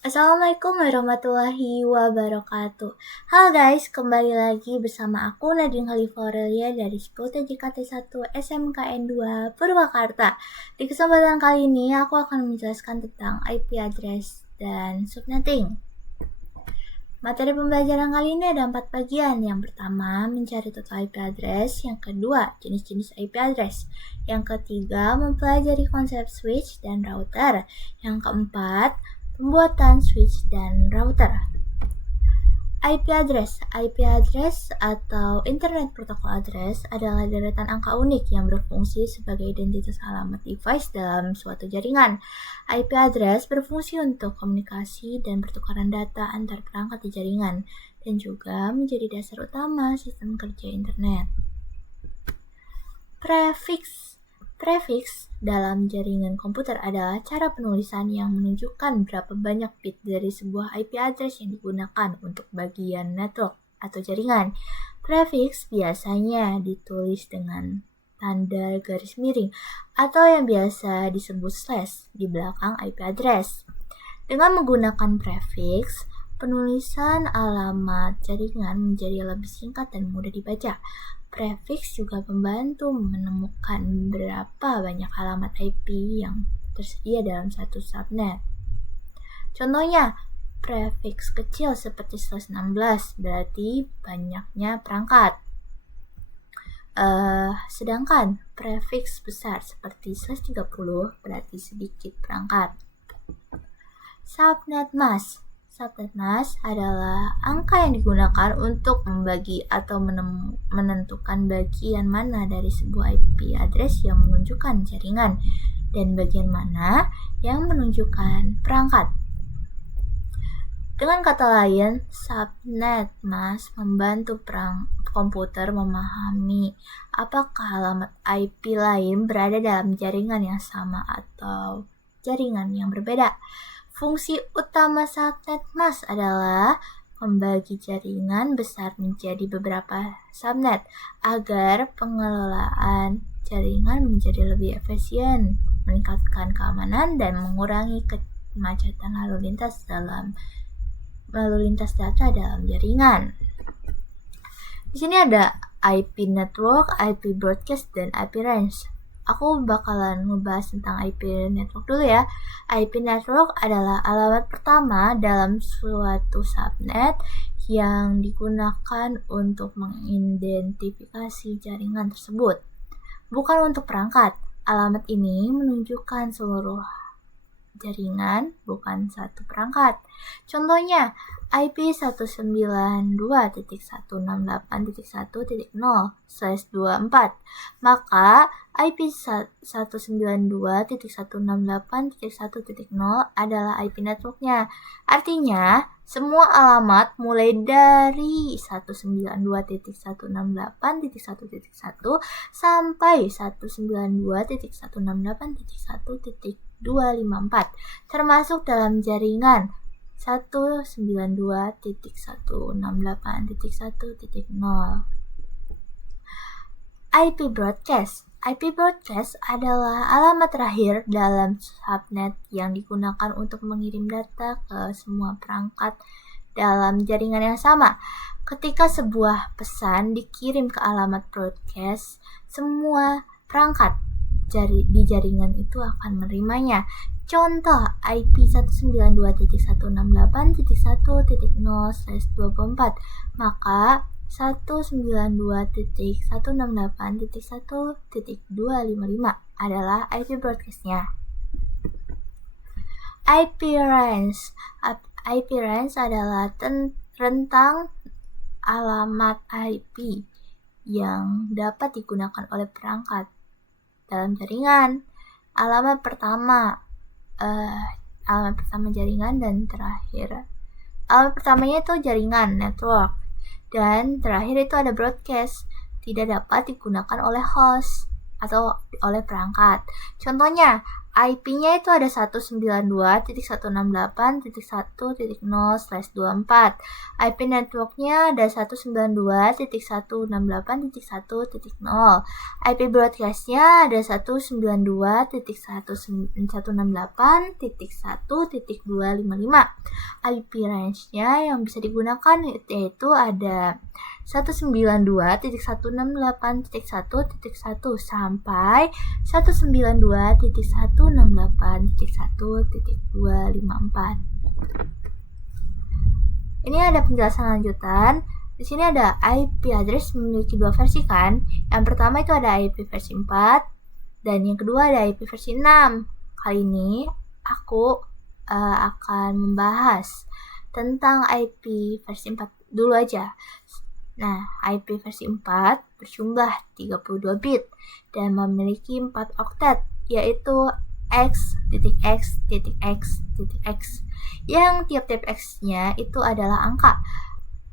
Assalamualaikum warahmatullahi wabarakatuh. Halo guys, kembali lagi bersama aku Nadine Khalifah Aurelia dari 10 TJKT1 SMKN 2 Purwakarta. Di kesempatan kali ini aku akan menjelaskan tentang IP address dan subnetting. Materi pembelajaran kali ini ada 4 bagian. Yang pertama, mencari total IP address. Yang kedua, jenis-jenis IP address. Yang ketiga, mempelajari konsep switch dan router. Yang keempat, pembuatan switch dan router. IP address atau Internet Protocol Address adalah deretan angka unik yang berfungsi sebagai identitas alamat device dalam suatu jaringan. IP address berfungsi untuk komunikasi dan pertukaran data antar perangkat di jaringan dan juga menjadi dasar utama sistem kerja internet. Prefix dalam jaringan komputer adalah cara penulisan yang menunjukkan berapa banyak bit dari sebuah IP address yang digunakan untuk bagian network atau jaringan. Prefix biasanya ditulis dengan tanda garis miring atau yang biasa disebut slash di belakang IP address. Dengan menggunakan prefix, penulisan alamat jaringan menjadi lebih singkat dan mudah dibaca. Prefix juga membantu menemukan berapa banyak alamat IP yang tersedia dalam satu subnet. Contohnya, prefix kecil seperti /16 berarti banyaknya perangkat. Sedangkan prefix besar seperti /30 berarti sedikit perangkat. Subnet mask adalah angka yang digunakan untuk membagi atau menentukan bagian mana dari sebuah IP address yang menunjukkan jaringan dan bagian mana yang menunjukkan perangkat. Dengan kata lain, subnet mask membantu komputer memahami apakah alamat IP lain berada dalam jaringan yang sama atau jaringan yang berbeda. Fungsi utama subnet mask adalah membagi jaringan besar menjadi beberapa subnet agar pengelolaan jaringan menjadi lebih efisien, meningkatkan keamanan dan mengurangi kemacetan lalu lintas data dalam jaringan. Di sini ada IP network, IP broadcast, dan IP range. Aku bakalan ngebahas tentang IP network dulu ya. IP network adalah alamat pertama dalam suatu subnet yang digunakan untuk mengidentifikasi jaringan tersebut. Bukan untuk perangkat. Alamat ini menunjukkan seluruh jaringan, bukan satu perangkat. Contohnya, IP 192.168.1.0/24. Maka IP 192.168.1.0 adalah IP networknya. Artinya, semua alamat mulai dari 192.168.1.1 sampai 192.168.1.254 termasuk dalam jaringan 192.168.1.0. IP broadcast adalah alamat terakhir dalam subnet yang digunakan untuk mengirim data ke semua perangkat dalam jaringan yang sama. Ketika sebuah pesan dikirim ke alamat broadcast, semua perangkat di jaringan itu akan menerimanya. Contoh IP 192.168.1.0/24, maka 192.168.1.255 adalah IP broadcast-nya. IP range adalah rentang alamat IP yang dapat digunakan oleh perangkat dalam jaringan. Alamat pertama jaringan dan terakhir. Alamat pertamanya itu jaringan network dan terakhir itu ada broadcast, tidak dapat digunakan oleh host atau oleh perangkat. Contohnya IP-nya itu ada 192.168.1.0/24. IP network-nya ada 192.168.1.0. IP broadcast-nya ada 192.168.1.255. IP range-nya yang bisa digunakan yaitu ada 192.168.1.1 sampai 192.168.1.254. Ini ada penjelasan lanjutan. Di sini ada IP address memiliki dua versi kan. Yang pertama itu ada IP versi 4 dan yang kedua ada IP versi 6. Kali ini aku akan membahas tentang IP versi 4 dulu aja. Nah, IP versi 4 berjumlah 32 bit dan memiliki 4 oktet, yaitu x.x.x.x, yang tiap-tiap x-nya itu adalah angka.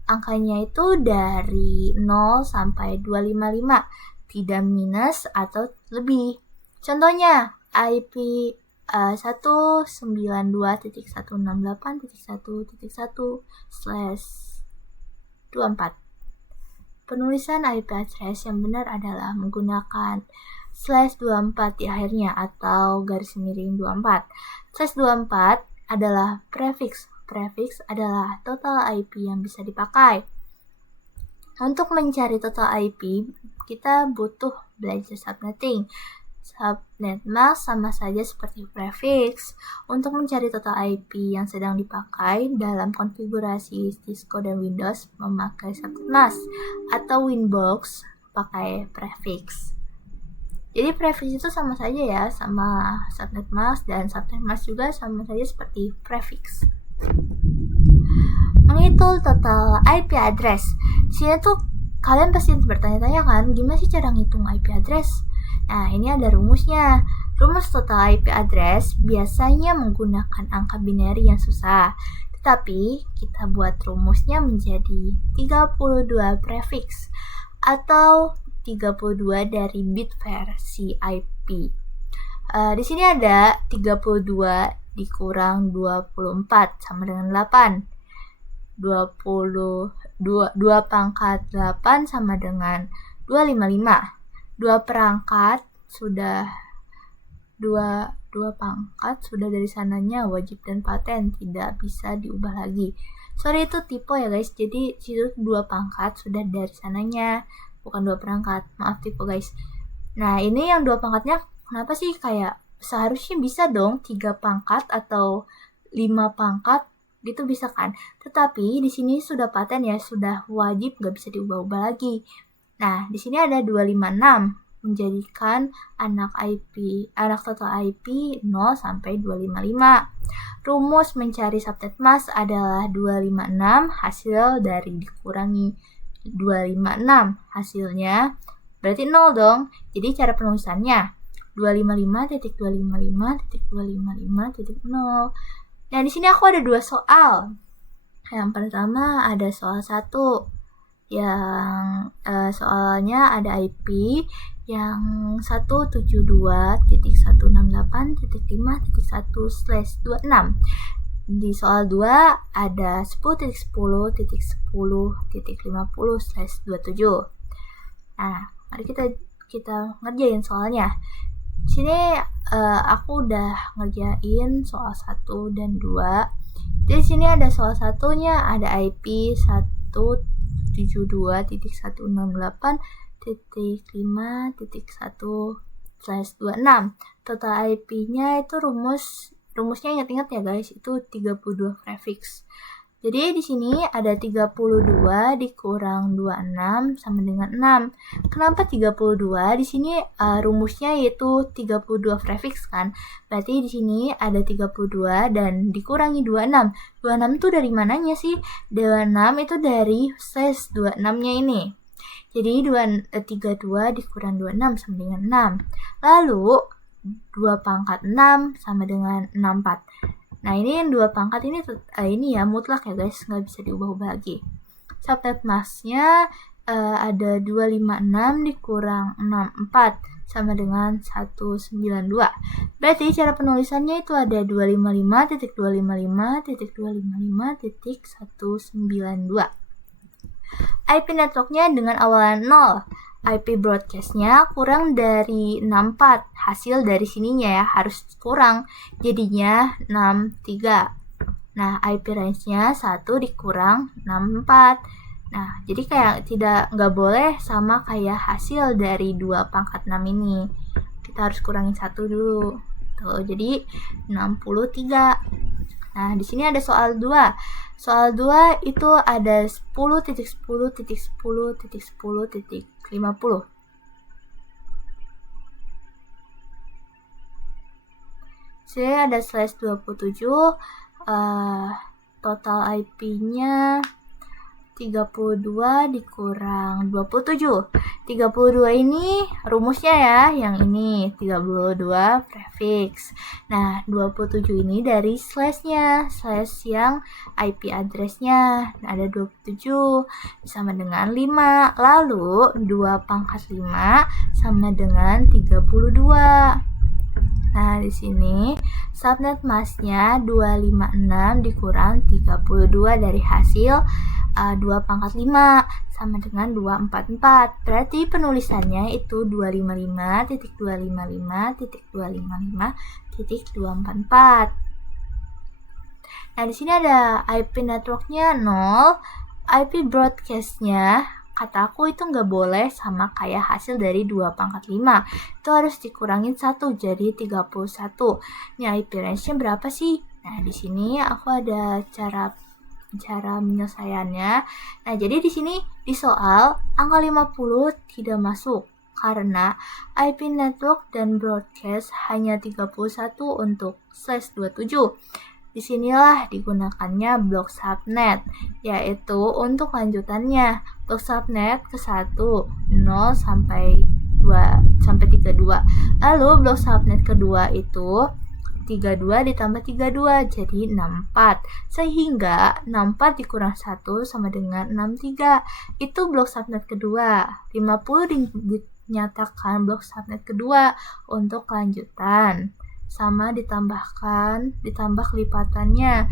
Angkanya itu dari 0 sampai 255, tidak minus atau lebih. Contohnya, IP 192.168.1.1/24. Penulisan IP address yang benar adalah menggunakan /24 di akhirnya atau garis miring 24. /24 adalah prefix. Prefix adalah total IP yang bisa dipakai. Untuk mencari total IP, kita butuh belajar subnetting. Subnet mask sama saja seperti prefix. Untuk mencari total IP yang sedang dipakai dalam konfigurasi Cisco dan Windows memakai subnet mask, atau Winbox pakai prefix. Jadi prefix itu sama saja ya, sama subnet mask, dan subnet mask juga sama saja seperti prefix. Menghitung total IP address. Di sini tuh kalian pasti bertanya-tanya kan, gimana sih cara ngitung IP address? Nah, ini ada rumusnya. Rumus total IP address biasanya menggunakan angka binary yang susah. Tetapi, kita buat rumusnya menjadi 32 prefix atau 32 dari bit versi IP. Di sini ada 32 dikurang 24 sama dengan 8. 2 pangkat 8 sama dengan 255. 2 pangkat sudah dari sananya wajib dan paten, tidak bisa diubah lagi. Sorry, itu typo ya guys, jadi situ 2 pangkat sudah dari sananya, bukan 2 perangkat. Maaf typo guys. Nah, ini yang 2 pangkatnya kenapa sih kayak seharusnya bisa dong 3 pangkat atau 5 pangkat gitu bisa kan? Tetapi di sini sudah paten ya, sudah wajib, gak bisa diubah-ubah lagi. Nah, di sini ada 256 menjadikan anak total IP 0 sampai 255. Rumus mencari subnet mask adalah 256 hasil dari dikurangi 256 hasilnya berarti 0 dong. Jadi cara penulisannya 255.255.255.0. Nah, di sini aku ada 2 soal. Yang pertama ada soal 1 yang soalnya ada IP yang 172.168.5.1/26. Di soal 2 ada 10.10.10.50/27. Nah, mari kita ngerjain soalnya. Di sini aku udah ngerjain soal 1 dan 2. Di sini ada soal satunya ada IP 172.168.5.1/26. Total IP-nya itu rumusnya ingat-ingat ya guys, itu 32 prefix. Jadi di sini ada 32 dikurang 26 sama dengan 6. Kenapa 32? Di sini rumusnya yaitu 32 prefix kan. Berarti di sini ada 32 dan dikurangi 26. 26 itu dari mananya sih? 26 itu dari slash 26-nya ini. Jadi 32 dikurang 26 sama dengan 6. Lalu 2 pangkat 6 sama dengan 64. Nah, ini yang 2 pangkat ini ya mutlak ya guys, nggak bisa diubah-ubah lagi. Subnet masknya ada 256 dikurang 64 sama dengan 192. Berarti cara penulisannya itu ada 255.255.255.192. IP networknya dengan awalan 0. IP broadcastnya kurang dari 64. Hasil dari sininya ya harus kurang, jadinya 63. Nah, IP range-nya 1 dikurang 64. Nah, jadi kayak nggak boleh sama kayak hasil dari 2 pangkat 6 ini. Kita harus kurangin 1 dulu. Tuh, jadi 63. Nah, di sini ada soal 2. Soal 2 itu ada 10.10.10.10.50. Sini ada /27, total IP-nya 32 dikurang 27. 32 ini rumusnya ya, yang ini 32 prefix. Nah, 27 ini dari slash-nya, slash yang IP address-nya. Nah, ada 27 sama dengan 5. Lalu 2 pangkat 5 sama dengan 32. Nah, di sini subnet masknya 256 dikurang 32 dari hasil 2 pangkat 5 sama dengan 244. Berarti penulisannya itu 255.255.255.244. Nah, di sini ada IP networknya 0, IP broadcastnya kata aku itu nggak boleh sama kayak hasil dari 2 pangkat 5. Itu harus dikurangin 1 jadi 31. Ini IP range-nya berapa sih? Nah, di sini aku ada cara penyelesaiannya. Nah, jadi di sini di soal angka 50 tidak masuk karena IP network dan broadcast hanya 31 untuk /27. Disinilah digunakannya blok subnet, yaitu untuk lanjutannya blok subnet ke 1, 0 sampai 2 sampai 32. Lalu blok subnet kedua itu 32 ditambah 32 jadi 64. Sehingga 64 dikurang 1 sama dengan 63. Itu blok subnet kedua. 50 dinyatakan blok subnet kedua untuk kelanjutan. Sama ditambah kelipatannya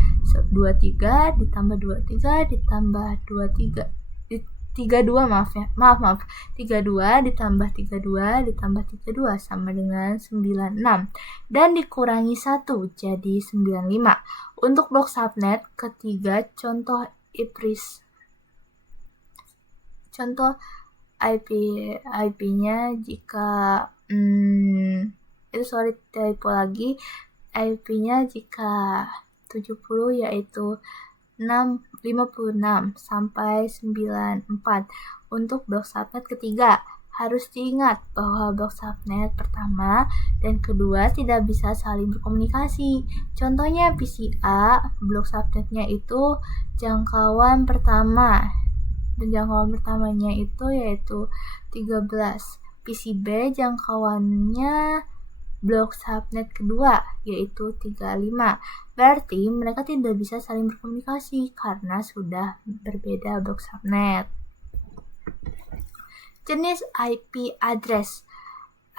23 ditambah 23 ditambah 23 32 maaf 32 ditambah 32 ditambah 32 sama dengan 96 dan dikurangi 1 jadi 95. Untuk blok subnet ketiga contoh IP-nya jika typo lagi, IP-nya jika 70 yaitu 56 sampai 94. Untuk blok subnet ketiga, harus diingat bahwa blok subnet pertama dan kedua tidak bisa saling berkomunikasi. Contohnya PCA, blok subnetnya itu jangkauan pertama. Dan jangkauan pertamanya itu yaitu 13. PCB jangkauannya blok subnet kedua yaitu 35. Berarti mereka tidak bisa saling berkomunikasi karena sudah berbeda blok subnet. Jenis IP address.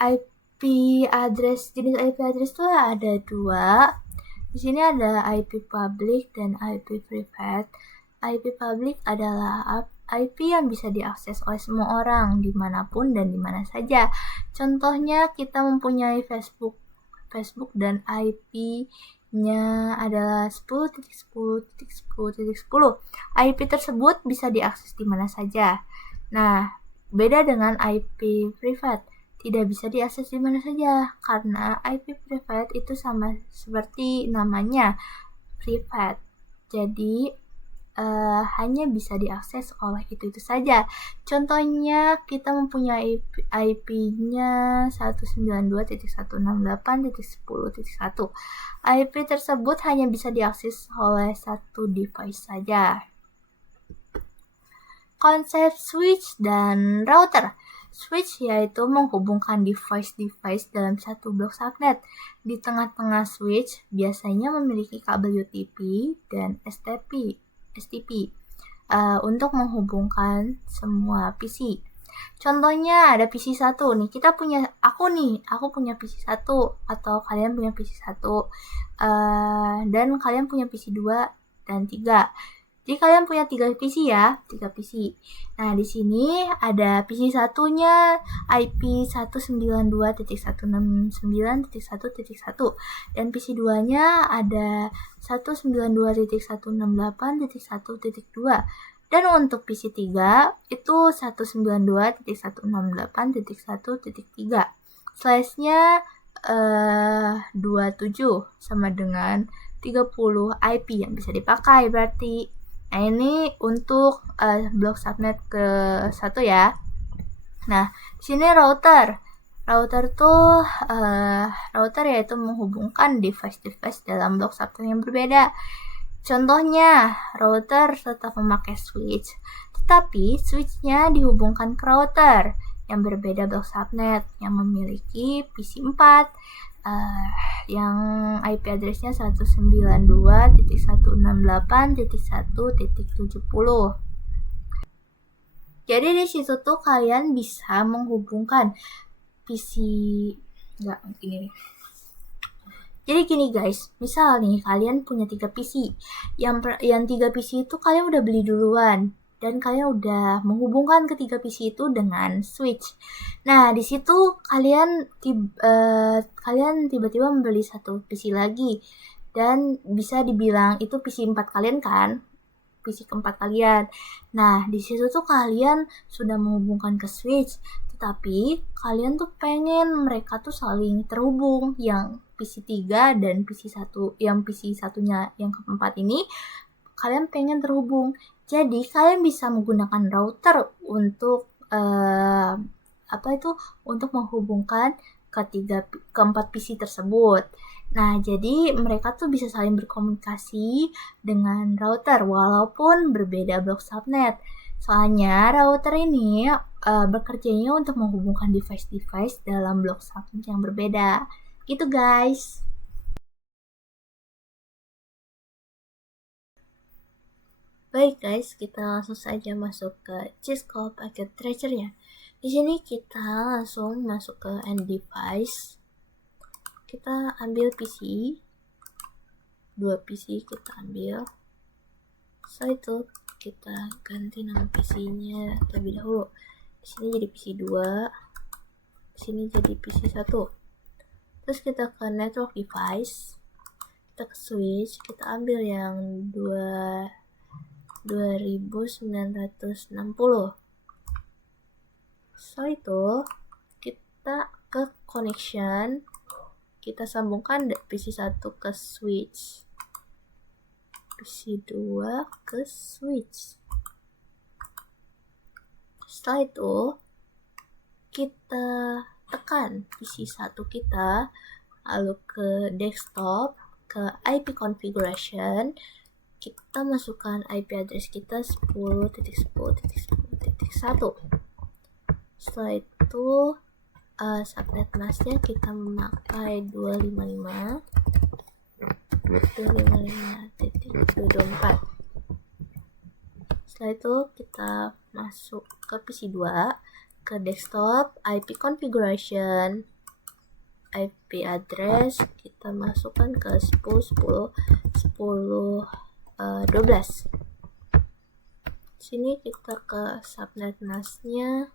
Jenis IP address itu ada 2. Di sini ada IP public dan IP private. IP public adalah IP yang bisa diakses oleh semua orang dimanapun dan dimana saja. Contohnya kita mempunyai Facebook dan IP-nya adalah 10.10.10.10. IP tersebut bisa diakses di mana saja. Nah, beda dengan IP private, tidak bisa diakses di mana saja karena IP private itu sama seperti namanya, private. Jadi hanya bisa diakses oleh itu saja. Contohnya kita mempunyai IP-nya 192.168.10.1. IP tersebut hanya bisa diakses oleh satu device saja. Konsep switch dan router. Switch yaitu menghubungkan device-device dalam satu blok subnet. Di tengah-tengah switch biasanya memiliki kabel UTP dan STP untuk menghubungkan semua PC. Contohnya ada PC1 nih, aku punya PC1 atau kalian punya PC1, dan kalian punya PC2 dan 3. Jadi kalian punya 3 PC ya, 3 PC. Nah, di sini ada PC satunya IP 192.169.1.1 dan PC 2-nya ada 192.168.1.2. Dan untuk PC 3 itu 192.168.1.3. Slash-nya 27 sama dengan 30 IP yang bisa dipakai berarti. Nah, ini untuk blok subnet ke 1 ya. Nah, di sini router. Router yaitu menghubungkan device-device dalam blok subnet yang berbeda. Contohnya, router tetap memakai switch, tetapi switch-nya dihubungkan ke router yang berbeda blok subnet yang memiliki PC 4. Yang IP address-nya 192.168.1.70. Jadi di situ tuh kalian bisa menghubungkan PC ini. Jadi gini guys, misal nih kalian punya 3 PC. Yang 3 PC itu kalian udah beli duluan dan kalian udah menghubungkan ketiga PC itu dengan switch. Nah, di situ kalian tiba-tiba membeli satu PC lagi dan bisa dibilang itu PC 4 kalian kan? PC keempat kalian. Nah, di situ tuh kalian sudah menghubungkan ke switch, tetapi kalian tuh pengen mereka tuh saling terhubung, yang PC 3 dan PC 1, yang PC satunya yang keempat ini kalian pengen terhubung. Jadi kalian bisa menggunakan router untuk untuk menghubungkan keempat PC tersebut. Nah, jadi mereka tuh bisa saling berkomunikasi dengan router walaupun berbeda blok subnet. Soalnya router ini bekerjanya untuk menghubungkan device-device dalam blok subnet yang berbeda. Gitu guys. Baik guys, kita langsung saja masuk ke Cisco Packet Tracer-nya. Di sini kita langsung masuk ke end device. Kita ambil PC, 2 PC kita ambil. Setelah itu kita ganti nama PC-nya terlebih dahulu. Di sini jadi PC 2, di sini jadi PC 1. Terus kita ke network device, kita ke switch, kita ambil yang 2960. Setelah itu kita ke connection, kita sambungkan PC 1 ke switch, PC 2 ke switch. Setelah itu kita tekan PC 1 kita, lalu ke desktop, ke IP configuration, kita masukkan IP address kita 10.10.10.1. Setelah itu subnet masknya kita memakai 255.254. Setelah itu kita masuk ke PC 2, ke desktop, IP configuration, IP address kita masukkan ke 10.10.10.12. Sini kita ke subnet masknya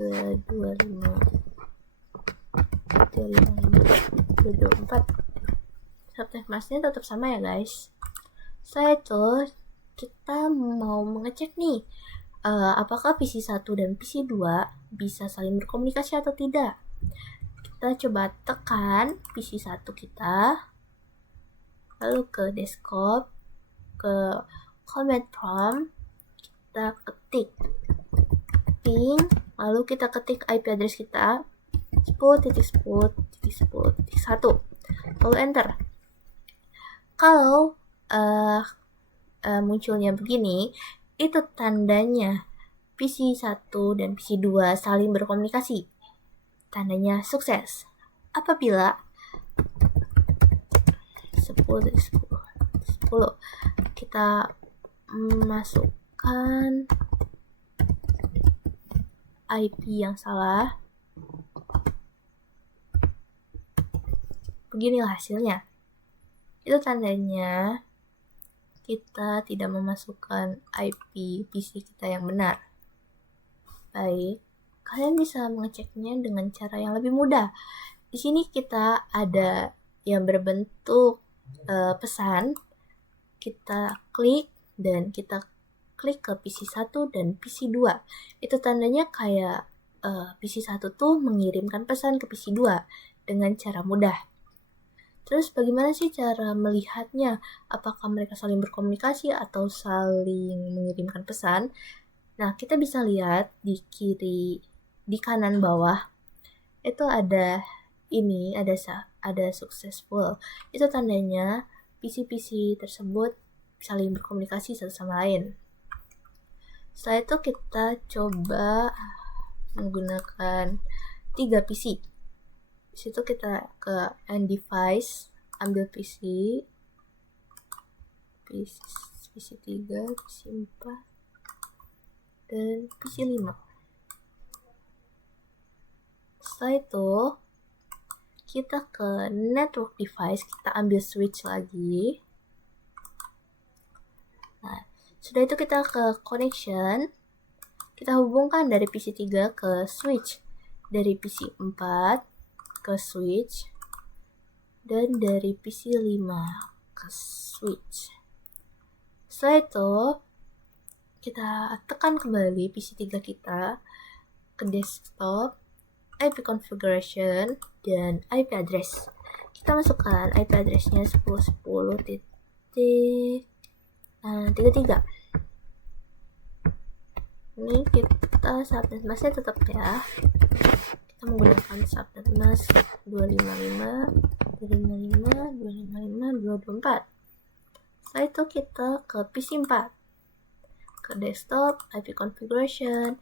254. Subnet masknya tetap sama ya guys. Setelah itu kita mau mengecek nih apakah PC 1 dan PC 2 bisa saling berkomunikasi atau tidak. Kita coba tekan PC 1 kita, lalu ke desktop, ke command prompt, kita ketik ping, lalu kita ketik IP address kita 10.10.10.1, lalu enter. Kalau munculnya begini, itu tandanya PC 1 dan PC 2 saling berkomunikasi. Tandanya sukses. Apabila 10 kita masukkan IP yang salah, beginilah hasilnya. Itu tandanya kita tidak memasukkan IP PC kita yang benar. Baik, kalian bisa mengeceknya dengan cara yang lebih mudah. Di sini kita ada yang berbentuk pesan. Kita klik dan kita klik ke PC1 dan PC2. Itu tandanya kayak PC1 tuh mengirimkan pesan ke PC2 dengan cara mudah. Terus bagaimana sih cara melihatnya? Apakah mereka saling berkomunikasi atau saling mengirimkan pesan? Nah, kita bisa lihat di kanan bawah itu ada ini, ada successful. Itu tandanya PC-PC tersebut saling berkomunikasi satu sama lain. Setelah itu kita coba menggunakan 3 PC. Di situ kita ke end device, ambil PC3, PC4, dan PC5. Setelah itu kita ke network device, kita ambil switch lagi. Nah, sudah itu kita ke connection, kita hubungkan dari PC3 ke switch, dari PC4 ke switch, dan dari PC5 ke switch. Setelah itu kita tekan kembali PC3 kita ke desktop, IP configuration, dan IP address. Kita masukkan IP addressnya 10.10.33. Ini kita subnet masknya tetap ya. Kita menggunakan subnet mask 255.255.255.224. Setelah itu kita ke PC4, ke desktop, IP configuration,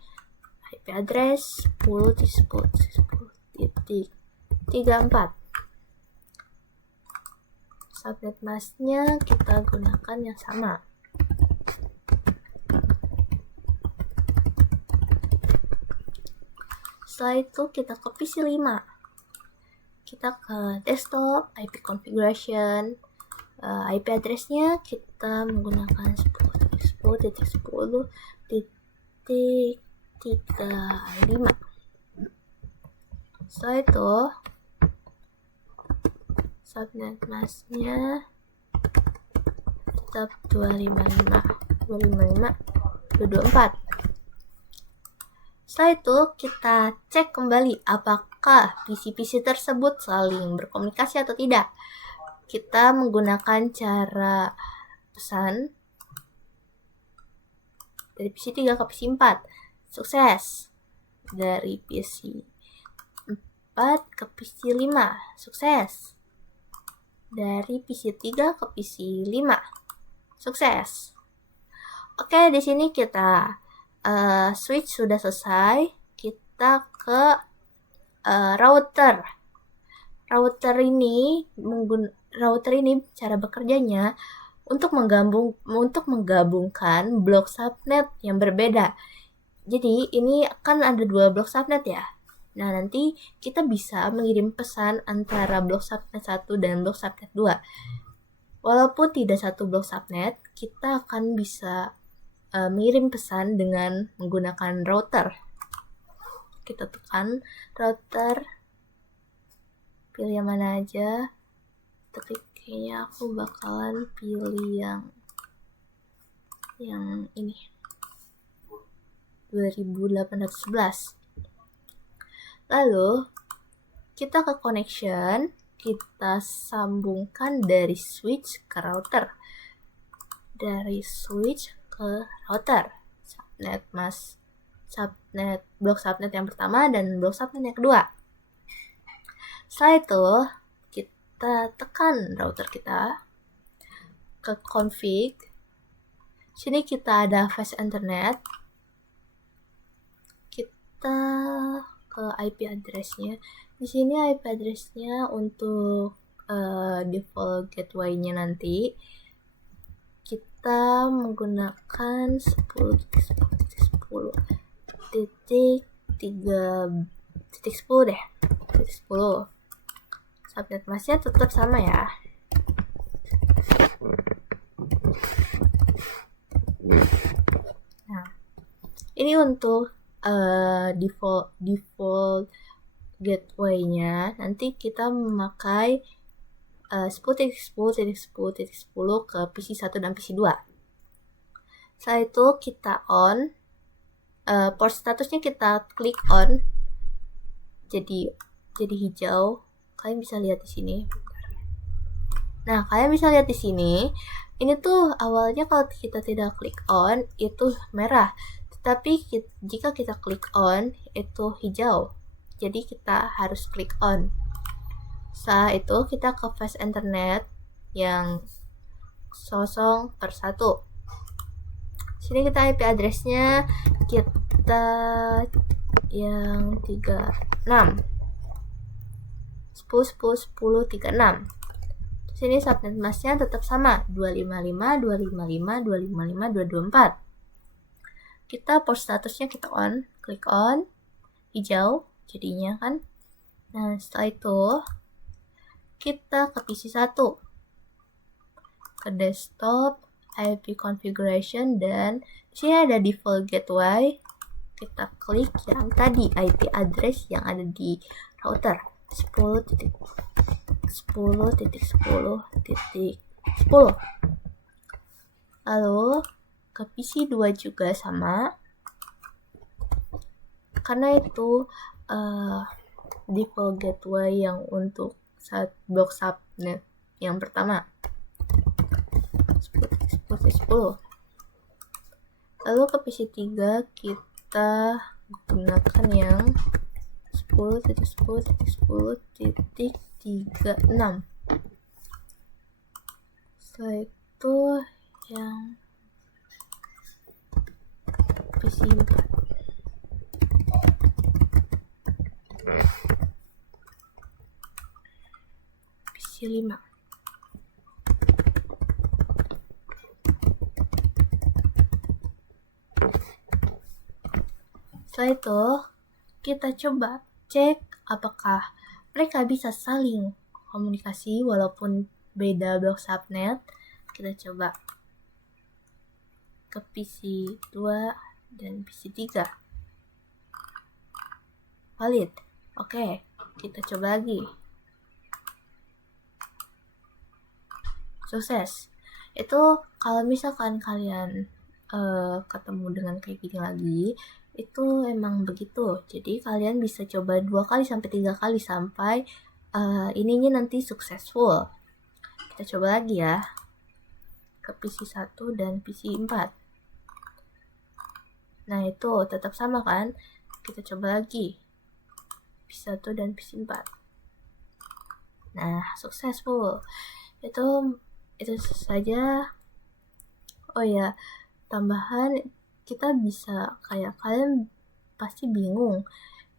IP address 10.10.10.34. Subnet masknya kita gunakan yang sama. Setelah itu kita ke PC5, kita ke desktop, IP configuration, IP addressnya kita menggunakan 10.10.10.35. Setelah itu subnet masknya tetap 255.254. Setelah itu kita cek kembali apakah PC-PC tersebut saling berkomunikasi atau tidak. Kita menggunakan cara pesan dari PC3 ke PC4. Sukses. Dari PC4 ke PC5. Sukses. Dari PC3 ke PC5. Sukses. Oke, di sini kita switch sudah selesai. Kita ke router. Router ini cara bekerjanya untuk menggabungkan blok subnet yang berbeda. Jadi ini akan ada 2 blok subnet ya. Nah, nanti kita bisa mengirim pesan antara blok subnet 1 dan blok subnet 2. Walaupun tidak satu blok subnet, kita akan bisa mengirim pesan dengan menggunakan router. Kita tekan router, pilih yang mana aja, tapi kayaknya aku bakalan pilih yang ini 2811. Lalu kita ke connection, kita sambungkan dari switch ke router, dari switch ke router, blok subnet yang pertama dan blok subnet yang kedua. Setelah itu kita tekan router kita, ke config. Sini kita ada fast internet. Kita ke IP address-nya. Di sini IP address-nya untuk default gateway-nya nanti kita menggunakan 10.10.10.35. 3.10 deh, 3.10. Subnet masknya tetap sama ya. Nah, ini untuk default gateway-nya. Nanti kita memakai 10.10.10.10 ke PC 1 dan PC 2. Setelah itu kita on, port statusnya kita klik on, jadi hijau. Kalian bisa lihat di sini. Nah, kalian bisa lihat di sini. Ini tuh awalnya kalau kita tidak klik on itu merah, tetapi jika kita klik on itu hijau. Jadi kita harus klik on. Setelah itu kita ke fast internet yang 0/1. Sini kita IP address-nya kita yang 36 10.10.10.36. Sini subnet masknya tetap sama 255.255.255.224. Kita port statusnya kita on, klik on, hijau jadinya kan. Nah, setelah itu kita ke PC 1, ke desktop, IP configuration, dan di sini ada default gateway. Kita klik yang tadi IP address yang ada di router 10.10.10.10. Lalu ke PC 2 juga sama, karena itu default gateway yang untuk blok subnet yang pertama 10.10. Lalu ke PC 3 kita gunakan yang 10.10.10.36. Setelah itu yang PC 4. PC 5. Setelah itu kita coba cek apakah mereka bisa saling komunikasi walaupun beda blok subnet. Kita coba ke PC 2 dan PC 3. Valid. Oke, kita coba lagi. Sukses. Itu kalau misalkan kalian ketemu dengan kayak gini lagi, itu emang begitu. Jadi kalian bisa coba 2 kali sampai 3 kali sampai ininya nanti successful. Kita coba lagi ya, ke PC 1 dan PC 4. Nah, itu tetap sama kan? Kita coba lagi PC 1 dan PC 4. Nah, successful. Itu saja. Oh ya, tambahan kita bisa kayak kalian pasti bingung.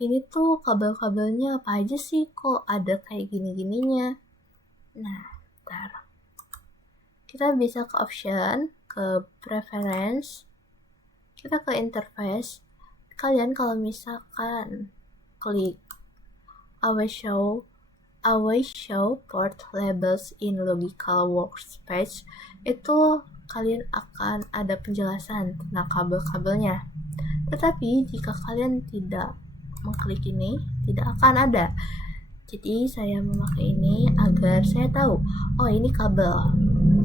Ini tuh kabel-kabelnya apa aja sih kok ada kayak gini-gininya. Nah, bentar. Kita bisa ke option, ke preference, kita ke interface. Kalian kalau misalkan klik always show port labels in logical workspace, itu kalian akan ada penjelasan tentang kabel-kabelnya. Tetapi jika kalian tidak mengklik ini, tidak akan ada. Jadi saya memakai ini agar saya tahu, oh ini kabel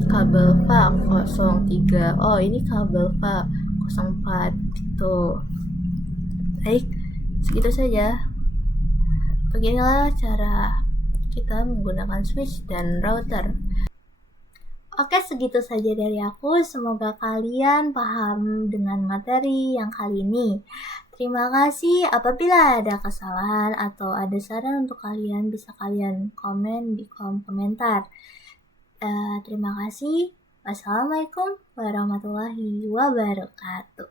VA 03, oh ini kabel VA 04 gitu. Baik, segitu saja. Beginilah cara kita menggunakan switch dan router. Oke, segitu saja dari aku. Semoga kalian paham dengan materi yang kali ini. Terima kasih. Apabila ada kesalahan atau ada saran untuk kalian, bisa kalian komen di kolom komentar. Terima kasih. Wassalamualaikum warahmatullahi wabarakatuh.